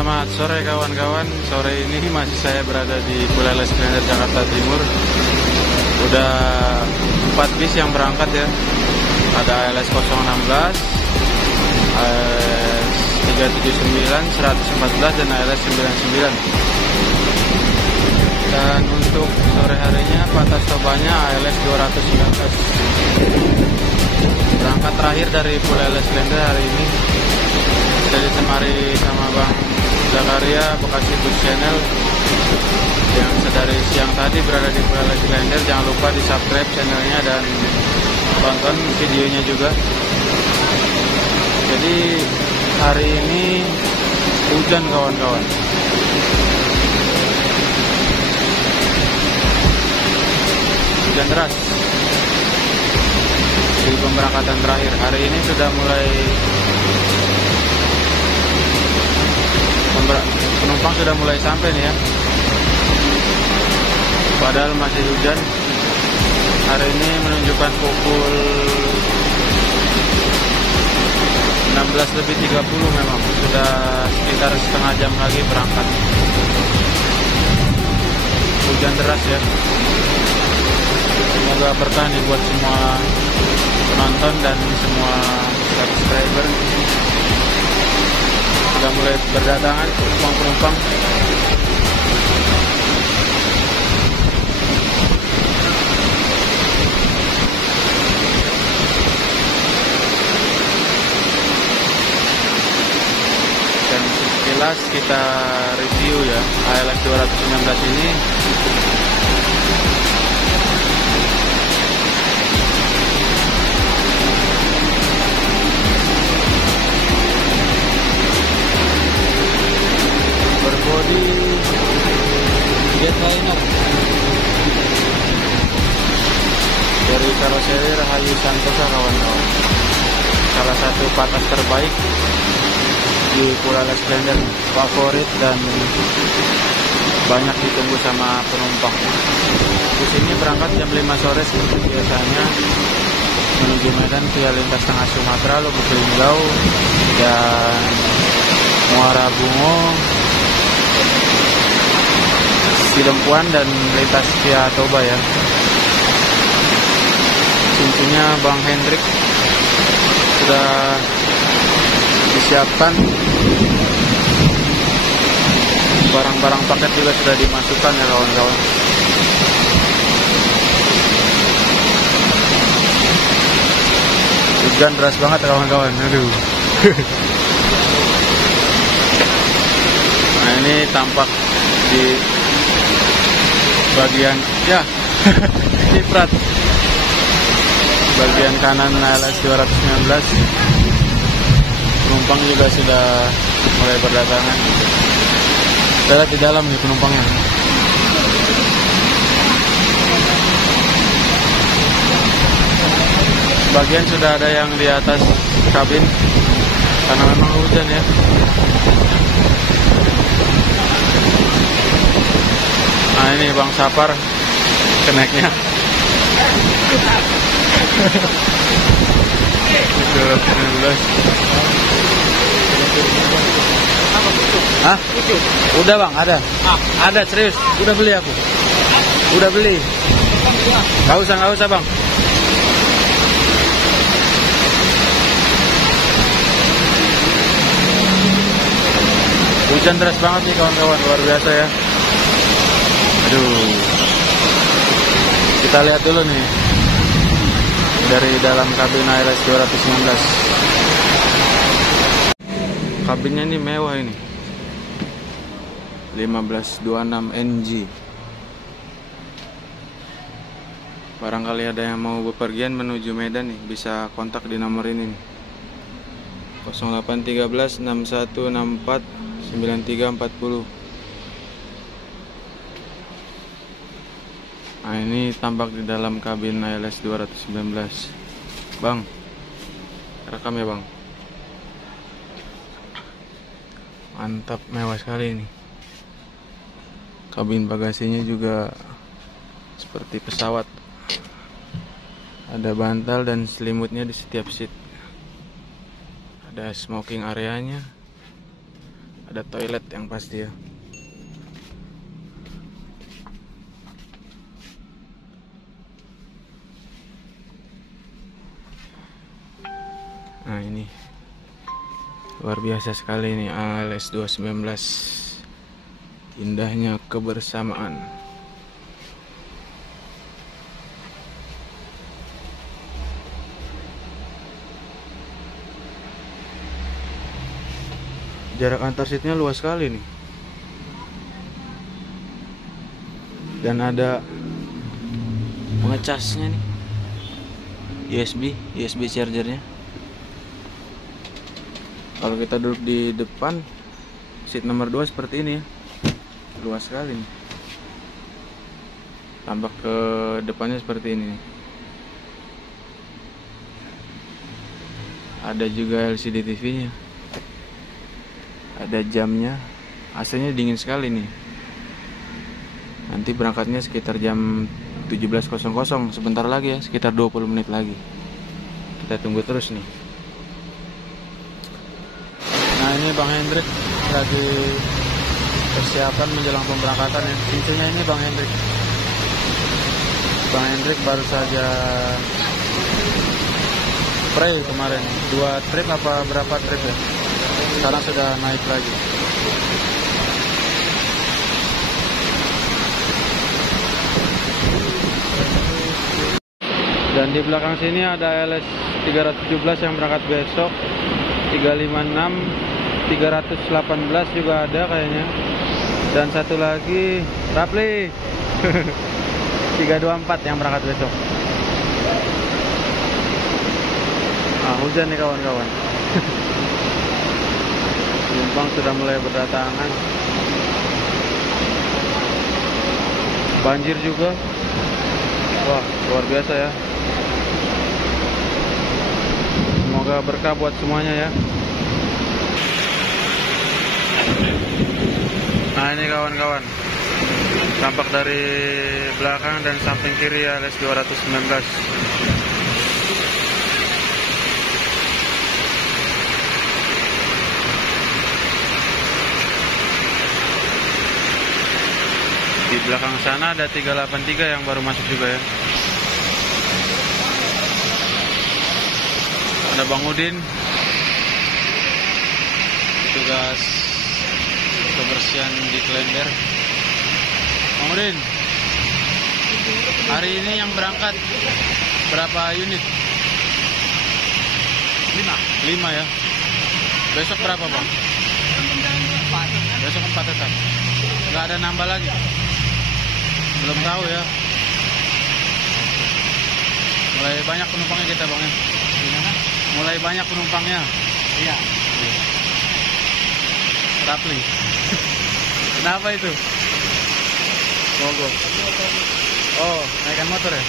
Selamat sore kawan-kawan. Sore ini masih saya berada di Pulau Splendor Jakarta Timur. Udah 4 bis yang berangkat ya. Ada ALS 016, ALS 379, 114 dan ALS 99. Dan untuk sore harinya patah stopanya ALS 219. Berangkat terakhir dari Pulau Splendor hari ini. Saya ditemani sama Bang Zakaria Bekasi Bus Channel yang sedari siang tadi berada di Pulau Splendor. Jangan lupa di subscribe channelnya dan tonton videonya juga. Jadi hari ini hujan kawan-kawan. Hujan deras di pemberangkatan terakhir. Hari ini sudah mulai penumpang sudah mulai sampai nih ya. Padahal masih hujan. Hari ini menunjukkan pukul 16:30 memang. Sudah sekitar setengah jam lagi berangkat. Hujan deras ya. Semoga berkah nih buat semua penonton dan semua subscriber. Sudah mulai berdatangan penumpang-penumpang. Dan sekilas kita review ya ALS 219 ini. Berbodi Jetliner dari karoseri Rahayu Santosa kawan-kawan. Salah satu patas terbaik di Pulau Splendor, favorit dan banyak ditunggu sama penumpang. Bus ini berangkat jam 5 sore seperti biasanya menuju Medan via lintas tengah Sumatera, Lubuk Linggau dan Muara Bungo, Cilempuan dan lintas via Toba ya. Cincinnya Bang Hendrik sudah disiapkan. Barang-barang paket juga sudah dimasukkan ya kawan-kawan. Hujan deras banget kawan-kawan. Aduh. Nah ini tampak di bagian ya ciprat bagian kanan ALS 219. Penumpang juga sudah mulai berdatangan. Kita lihat di dalam nih penumpangnya. Bagian sudah ada yang di atas kabin karena memang hujan ya. Nah ini Bang Sapar keneknya. Hah? Udah Bang, ada. Ada serius, udah beli aku. Udah beli. Gak usah Bang. Hujan deras banget nih kawan-kawan, luar biasa ya. Aduh. Kita lihat dulu nih dari dalam kabin ALS 219. Kabinnya ini mewah ini. 1526 NG. Barangkali ada yang mau bepergian menuju Medan nih, bisa kontak di nomor ini nih. 0813 6164 9340. Nah ini tampak di dalam kabin ALS 219. Bang, rekam ya Bang. Mantap, mewah sekali ini. Kabin bagasinya juga seperti pesawat. Ada bantal dan selimutnya di setiap seat. Ada smoking areanya. Ada toilet yang pasti ya. Nah ini luar biasa sekali nih ALS 219, indahnya kebersamaan. Jarak antar seatnya luas sekali nih. Dan ada pengecasnya nih, USB chargernya. Kalau kita duduk di depan seat nomor 2 seperti ini ya, luas sekali nih. Tampak ke depannya seperti ini nih. Ada juga LCD TV nya, ada jamnya. AC-nya dingin sekali nih. Nanti berangkatnya sekitar jam 17.00, sebentar lagi ya, sekitar 20 menit lagi. Kita tunggu terus nih. Nah ini Bang Hendrik lagi persiapan menjelang pemberangkatan ya. Intinya ini Bang Hendrik. Bang Hendrik baru saja spray kemarin, 2 trip apa berapa trip ya. Sekarang sudah naik lagi. Dan di belakang sini ada LS 317 yang berangkat besok, 356, 318 juga ada kayaknya. Dan satu lagi Rapli 324 yang berangkat besok. Ah, hujan nih kawan-kawan. Penumpang sudah mulai berdatangan. Banjir juga. Wah, luar biasa ya. Semoga berkah buat semuanya ya. Nah ini kawan-kawan, tampak dari belakang dan samping kiri ALS 219. Di belakang sana ada 383 yang baru masuk juga ya. Ada Bang Udin, tugas kebersihan di Klender. Bang Udin, hari ini yang berangkat berapa unit? 5 ya. Besok berapa Bang? Besok 4 tetap. Nggak ada nambah lagi? Belum tahu ya. Mulai banyak penumpangnya kita Bang ya. Mulai banyak penumpangnya. Iya. Rapli. Kenapa itu? Mogok. Oh, naikkan motor ya?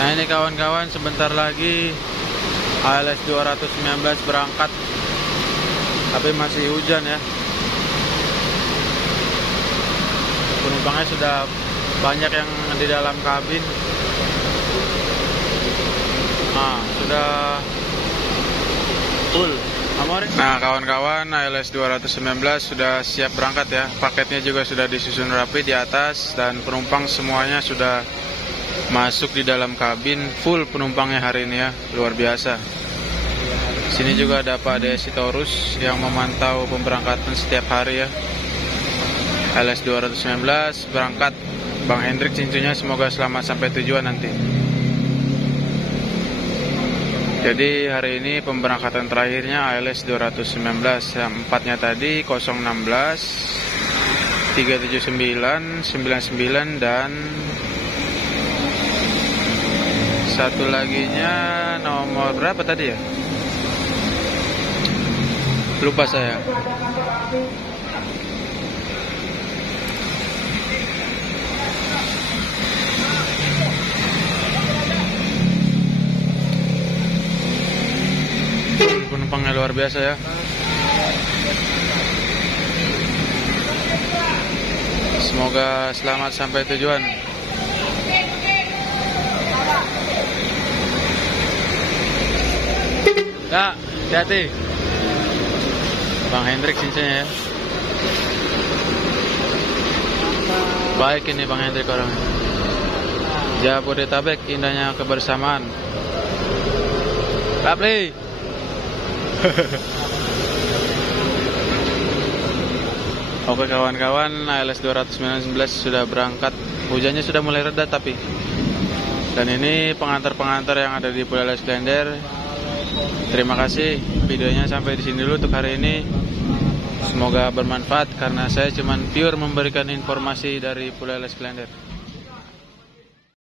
Nah ini kawan-kawan, sebentar lagi ALS 219 berangkat. Tapi masih hujan ya. Penumpangnya sudah banyak yang di dalam kabin. Nah, sudah full. Nah kawan-kawan, ALS 219 sudah siap berangkat ya. Paketnya juga sudah disusun rapi di atas. Dan penumpang semuanya sudah masuk di dalam kabin. Full penumpangnya hari ini ya. Luar biasa. Sini juga ada Pak Desi Torus yang memantau pemberangkatan setiap hari ya. ALS 219 berangkat. Bang Hendrik cincunya semoga selamat sampai tujuan nanti. Jadi hari ini pemberangkatan terakhirnya ALS 219. Yang 4-nya tadi 016, 379, 99 dan satu laginya nomor berapa tadi ya? Lupa saya. Penumpangnya luar biasa ya. Semoga selamat sampai tujuan. Ya, hati-hati. Bang Hendrik cincin ya. Baik ini Bang Hendrik orangnya. Jabodetabek, indahnya kebersamaan. Rapli. Oke kawan-kawan, ALS 219 sudah berangkat. Hujannya sudah mulai reda tapi. Dan ini pengantar-pengantar yang ada di Pulau ALS Klender. Terima kasih, videonya sampai di sini dulu untuk hari ini. Semoga bermanfaat karena saya cuma pure memberikan informasi dari Pulau ALS Klender.